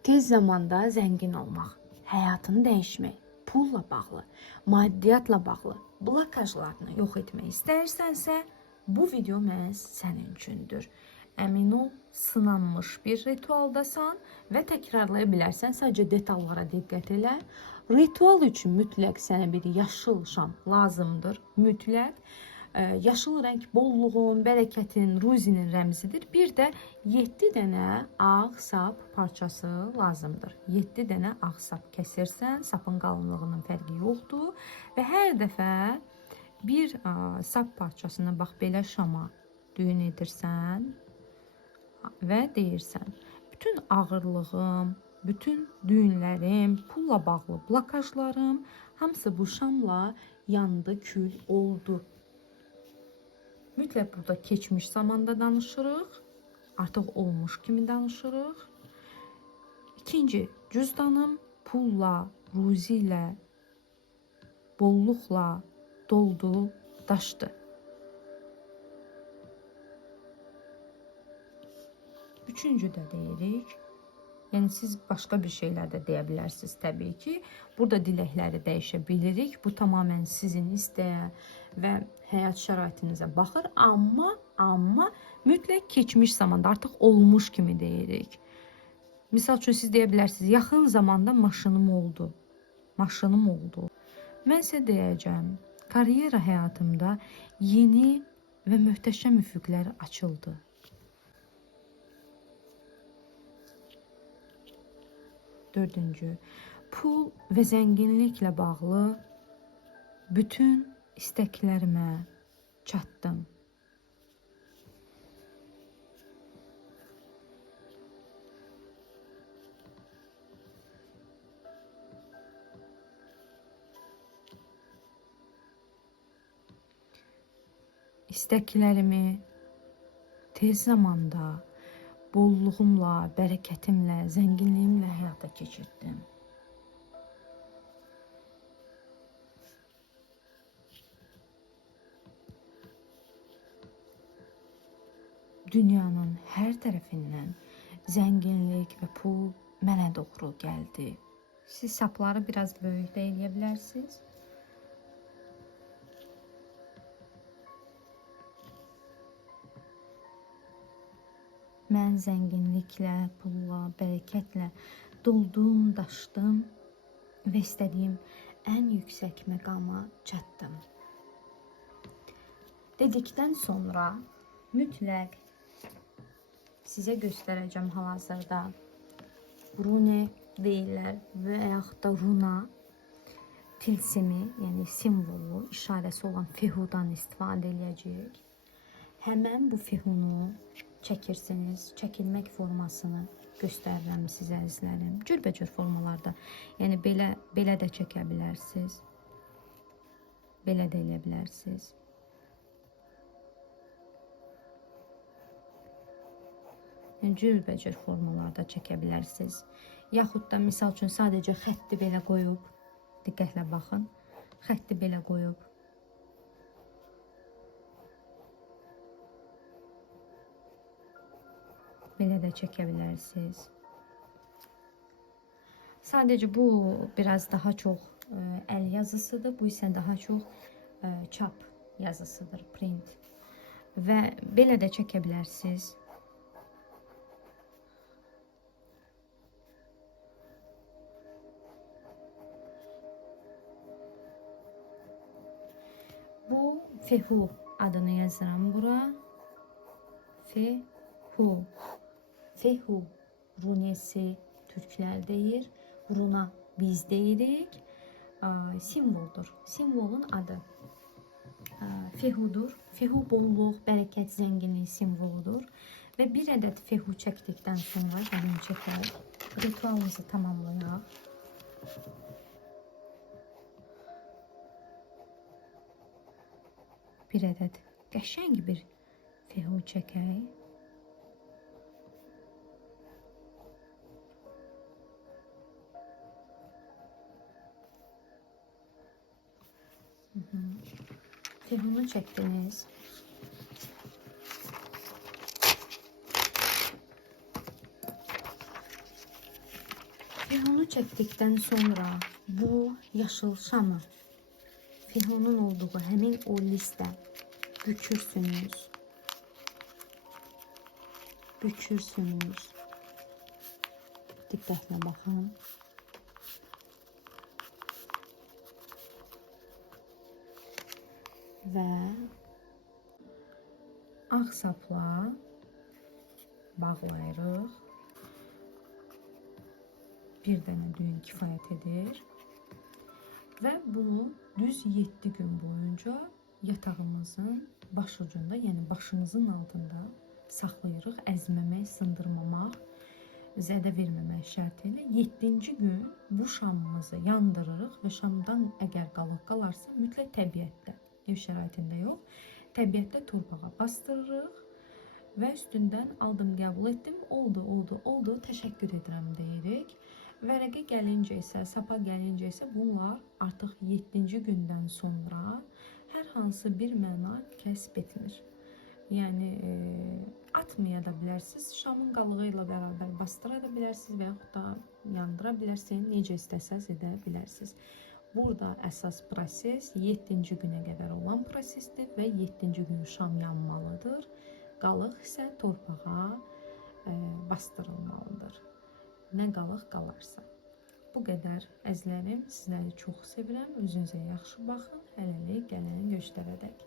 Tez zamanda zəngin olmaq, həyatını dəyişmək, pulla bağlı, maddiyatla bağlı blokajlarını yox etmək istəyirsənsə, bu video məhz sənin üçündür. Əmin ol, sınanmış bir ritualdasan və təkrarlaya bilərsən. Sadəcə detallara diqqət elə. Ritual üçün mütləq sənə bir yaşıl şam lazımdır. Mütləq. Yaşıl rəng bolluğun, bərəkətin, ruzinin rəmzidir. Bir də 7 dənə ağ sap parçası lazımdır. 7 dənə ağ sap kəsirsən, sapın qalınlığının fərqi yoxdur. Və hər dəfə bir sap parçasını bax belə şama düyün edirsən və deyirsən, bütün ağırlığım, bütün düyünlərim, pulla bağlı blokajlarım, hamısı bu şamla yandı, kül oldu. Mütləq burada keçmiş zamanda danışırıq, artıq olmuş kimi danışırıq. İkinci, cüzdanım pulla, ruzi ilə, bolluqla doldu, daşdı. Üçüncü də deyirik. Yəni siz başqa bir şeylər də deyə bilərsiniz təbii ki. Burada diləkləri dəyişə bilirik. Bu tamamilə sizin istəyə və həyat şəraitinizə baxır. Amma mütləq keçmiş zamanda artıq olmuş kimi deyirik. Misal üçün siz deyə bilərsiniz, yaxın zamanda maşınım oldu. Maşınım oldu. Mən sizə deyəcəm, karyera həyatımda yeni və möhtəşəm üfüqlər açıldı. Dördüncü, pul və zənginliklə bağlı bütün istəklərimə çatdım. İstəklərimi tez zamanda bolluğumla, bərəkətimlə, zənginliyimlə həyata keçirdim. Dünyanın hər tərəfindən zənginlik və pul mənə doğru gəldi. Siz sapları biraz böyük də eləyə bilərsiniz. Mən zənginliklə, pulla, bərəkətlə doldum, daşdım və istədiyim ən yüksək məqama çatdım. Dedikdən sonra mütləq sizə göstərəcəm hal-hazırda rune deyirlər və yaxud da runa tilsimi, yəni simvolu, işarəsi olan fehudan istifadə edəcəyik. Həmən bu fehunu çəkirsiniz, çəkilmək formasını göstərirəm sizə əzizlərim. Cürbəcür formalarda, yəni belə də çəkə bilərsiniz, belə də eləyə bilərsiniz. Yəni cürbəcür formalarda çəkə bilərsiniz. Yaxud da misal üçün sadəcə xətti belə qoyub, diqqətlə baxın, xətti belə qoyub, belə də çəkə bilərsiniz. Sadəcə bu biraz daha çox əl yazısıdır. Bu isə daha çox çap yazısıdır, print. Və belə də çəkə bilərsiniz. Bu fehu adını yazıram bura. Fehu. Fehu runesi Türklər deyir, runa biz deyirik, simvoldur. Simvolun adı fehudur. Fehu bolluq, bərəkət, zənginlik simvoludur. Və bir ədəd fehu çəkdikdən sonra gəlin çəkək, ritualımızı tamamlayaq. Bir ədəd qəşəng bir fehu çəkək. Fehunu çəktiniz. Fihonu çəkdikdən sonra bu yaşıl şamı fihonun olduğu həmin o listə bükürsünüz. Bükürsünüz. Diqqətlə baxın. Və ağ sapla bağlayırıq. Bir dənə düyün kifayət edir. Və bunu düz 7 gün boyunca yatağımızın başucunda, yəni başımızın altında saxlayırıq. Əzməmək, sındırmamaq, zədə verməmək şərti ilə 7-ci gün bu şamımızı yandırırıq və şamdan əgər qalıq qalarsa mütləq təbiətdə, ev şəraitində yox, təbiətdə torpağa bastırırıq və üstündən aldım, qəbul etdim, oldu, təşəkkür edirəm deyirik. Vərəqə gəlincə isə, sapa gəlincə isə bunlar artıq 7-ci gündən sonra hər hansı bir məna kəsb etmir. Yəni atmaya da bilərsiniz, şamın qalığı ilə bərabər bastıra da bilərsiniz və yaxud da yandıra bilərsiniz, necə istəsəz edə bilərsiniz. Burada əsas proses 7-ci günə qədər olan prosesdir və 7-ci gün şam yanmalıdır. Qalıq isə torpağa bastırılmalıdır. Nə qalıq qalarsa. Bu qədər əzlərim. Sizləri çox sevirəm. Özünüzə yaxşı baxın. Hələlik gələni göstərədək.